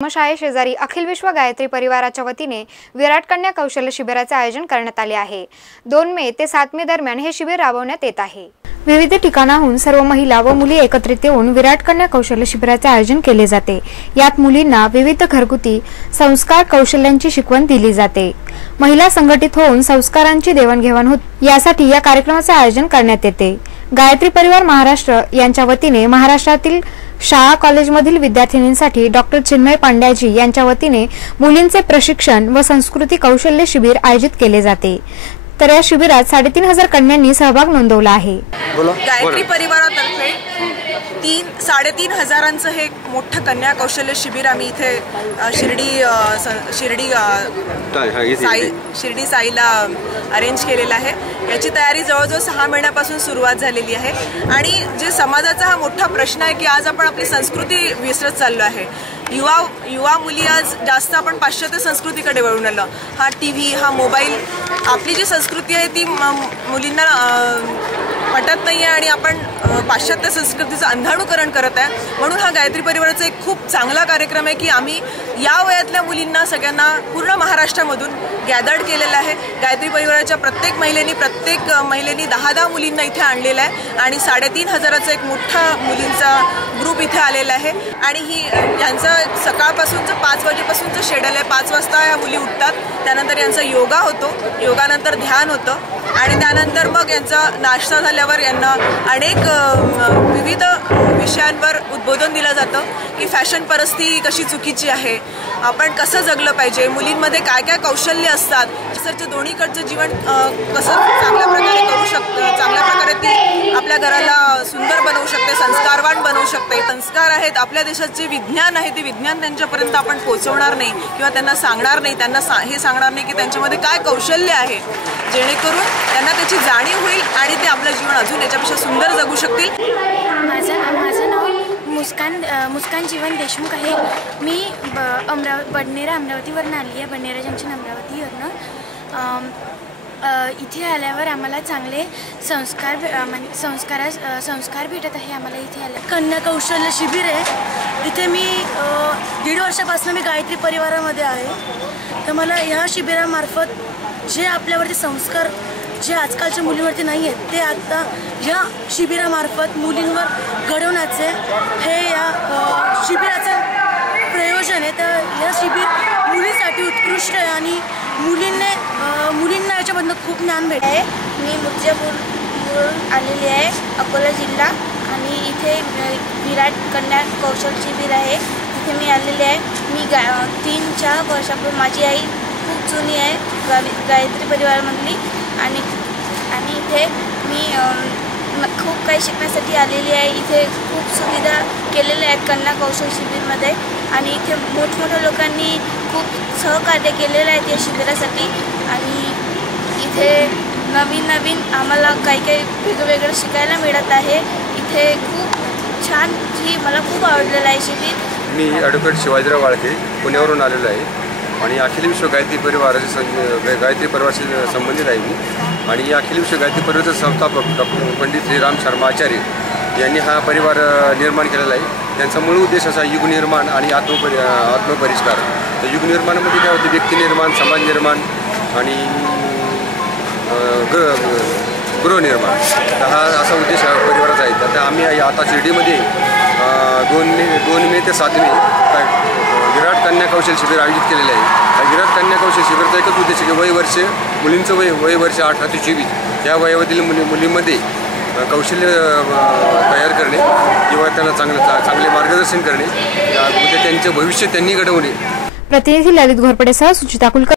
शाळे शेजारी अखिल विश्व गायत्री परिवाराच्या वतीने विराट कन्या कौशल्य शिबिराचे आयोजन करण्यात आले आहे। 2 मे ते 7 मे दरम्यान हे शिबिर राबवण्यात येत आहे। विविध ठिकाणाहून सर्व महिला व मुली एकत्रित येऊन विराट कन्या कौशल्य शिबिराचे आयोजन केले जाते। यात मुलींना विविध घरगुती संस्कार कौशल्यांची शिकवण दिली जाते। महिला संघटित होऊन संस्कारांची देवाणघेवाण होते, यासाठी या कार्यक्रमाचे आयोजन करण्यात येते। गायत्री परिवार महाराष्ट्र यांच्या वतीने महाराष्ट्रातील शाळा कॉलेजमधील विद्यार्थिनींसाठी डॉक्टर चिन्मय पांड्याजी यांच्या वतीने मुलींचे प्रशिक्षण व संस्कृती कौशल्य शिबिर आयोजित केले जाते। तर या शिबिरात 3,500 कन्यांनी सहभाग नोंदवला आहे। गायत्री परिवारातर्फे 3-3.5 हजारांचं हे मोठं कन्या कौशल्य शिबिर आम्ही इथे शिर्डी साईला अरेंज केलेला आहे। याची तयारी जवळजवळ 6 महिन्यापासून सुरुवात झालेली आहे आणि जे समाजाचा हा मोठा प्रश्न आहे की आज आपण आपली संस्कृती विसरत चाललो आहे। युवा मुली आज जास्त आपण पाश्चात्य संस्कृतीकडे वळून आलो। हा टीव्ही, हा मोबाईल, आपली जी संस्कृती आहे ती मुलींना पटत नाही आहे आणि आपण पाश्चात्य संस्कृतीचं अंधाणुकरण करत आहे। म्हणून हा गायत्री परिवाराचा एक खूप चांगला कार्यक्रम आहे की आम्ही या वयातल्या मुलींना सगळ्यांना पूर्ण महाराष्ट्रामधून गॅदर्ड केलेलं आहे। गायत्री परिवाराच्या प्रत्येक महिलेनी 10 मुलींना इथे आणलेलं आहे आणि 3,500 हजाराचा एक मोठा मुलींचा ग्रुप इथे आलेला आहे आणि यांचं सकाळपासूनचं 5 वाजेपासूनचं शेड्यूल आहे। 5 वाजता ह्या मुली उठतात, त्यानंतर यांचा योगा होतो, योगानंतर ध्यान होतं आणि त्यानंतर मग यांचा नाश्ता झाल्यावर यांना अनेक विविध विषयांवर उद्बोधन दिलं जातं की फॅशन परस्ती कशी चुकीची आहे, आपण कसं जगलं पाहिजे, मुलींमध्ये काय काय कौशल्य असतात, सरचं दोन्हीकडचं जीवन कसं चांगल्या प्रकारे करू शकतं, चांगल्या प्रकारे ती आपल्या घराला सुंदर बनवू शकते, संस्कारवान बनवू शकते। संस्कार आहेत, आपल्या देशात जे विज्ञान आहे ते विज्ञान त्यांच्यापर्यंत आपण पोहोचवणार नाही किंवा त्यांना सांगणार नाही, त्यांना हे सांगणार नाही की त्यांच्यामध्ये काय कौशल्य आहे, जेणेकरून त्यांना त्याची जाणीव होईल आणि ते आपलं जीवन अजून याच्यापेक्षा सुंदर जगू शकतील। माझं नाव मुस्कान जीवन देशमुख आहे। मी बडनेरा अमरावतीवरून आली आहे, बडनेरा जंक्शन अमरावतीवरून। इथे आल्यावर आम्हाला चांगले संस्कार भेटत आहे। आम्हाला इथे आल्या कन्या कौशल्य शिबिर आहे। इथे मी 1.5 वर्षापासून मी गायत्री परिवारामध्ये आहे। तर मला ह्या शिबिरामार्फत जे आपल्यावरती संस्कार जे आजकालच्या मुलींवरती नाही आहेत ते आता या शिबिरामार्फत मुलींवर घडवण्याचे हे या शिबिराचं प्रयोजन आहे। तर या शिबिर मुलींसाठी उत्कृष्ट आहे आणि मुलींना याच्यामधनं खूप ज्ञान भेटत आहे। मी मुर्जापूरवरून आलेली आहे, अकोला जिल्हा, आणि इथे विराट कन्या कौशल्य शिबिर आहे, तिथे मी आलेली आहे। मी 3-4 वर्षापूर्वी माझी आई खूप जुनी आहे गायत्री परिवारामधली आणि इथे मी खूप काही शिकण्यासाठी आलेली आहे। इथे खूप सुविधा केलेल्या आहेत कन्या कौशल्य शिबिरमध्ये आणि इथे मोठमोठ्या लोकांनी खूप सहकार्य केलेलं आहे या शिबिरासाठी आणि इथे नवीन आम्हाला काही वेगवेगळं शिकायला मिळत आहे। इथे खूप छान, मला खूप आवडलेलं आहे शिबिर। मी ॲडव्होकेट शिवाजीराव वाळके पुण्यावरून आलेलो आहे आणि अखिल विश्व गायत्री परिवाराशी संबंधित आहे मी आणि अखिल विश्व गायत्री परिवाराचे संस्थापक डॉक्टर पंडित श्रीराम शर्मा आचार्य यांनी हा परिवार निर्माण केलेला आहे। त्यांचा मूळ उद्देश असा युग निर्माण आणि आत्मपरिष्कार। तर युग निर्माणामध्ये काय होते, व्यक्ती निर्माण, समाज निर्माण आणि गृहनिर्माण, तर हा असा उद्देश परिवाराचा आहे। तर आम्ही आता शिर्डीमध्ये 2 मे ते 7 मे विराट कन्या कौशल्य शिबिर आयोजित केलेले आहे। विराट कन्या कौशल्य शिबिराचा एकच उद्देश आहे की मुलींचं वय वर्ष 18 ते 24 या वयामधील मुलींमध्ये कौशल्य तयार करणे किंवा त्यांना चांगले मार्गदर्शन करणे, त्यांचे भविष्य त्यांनी घडवणे। प्रतिनिधी ललित घोरपडेसह सुचिता कुलकर्णी।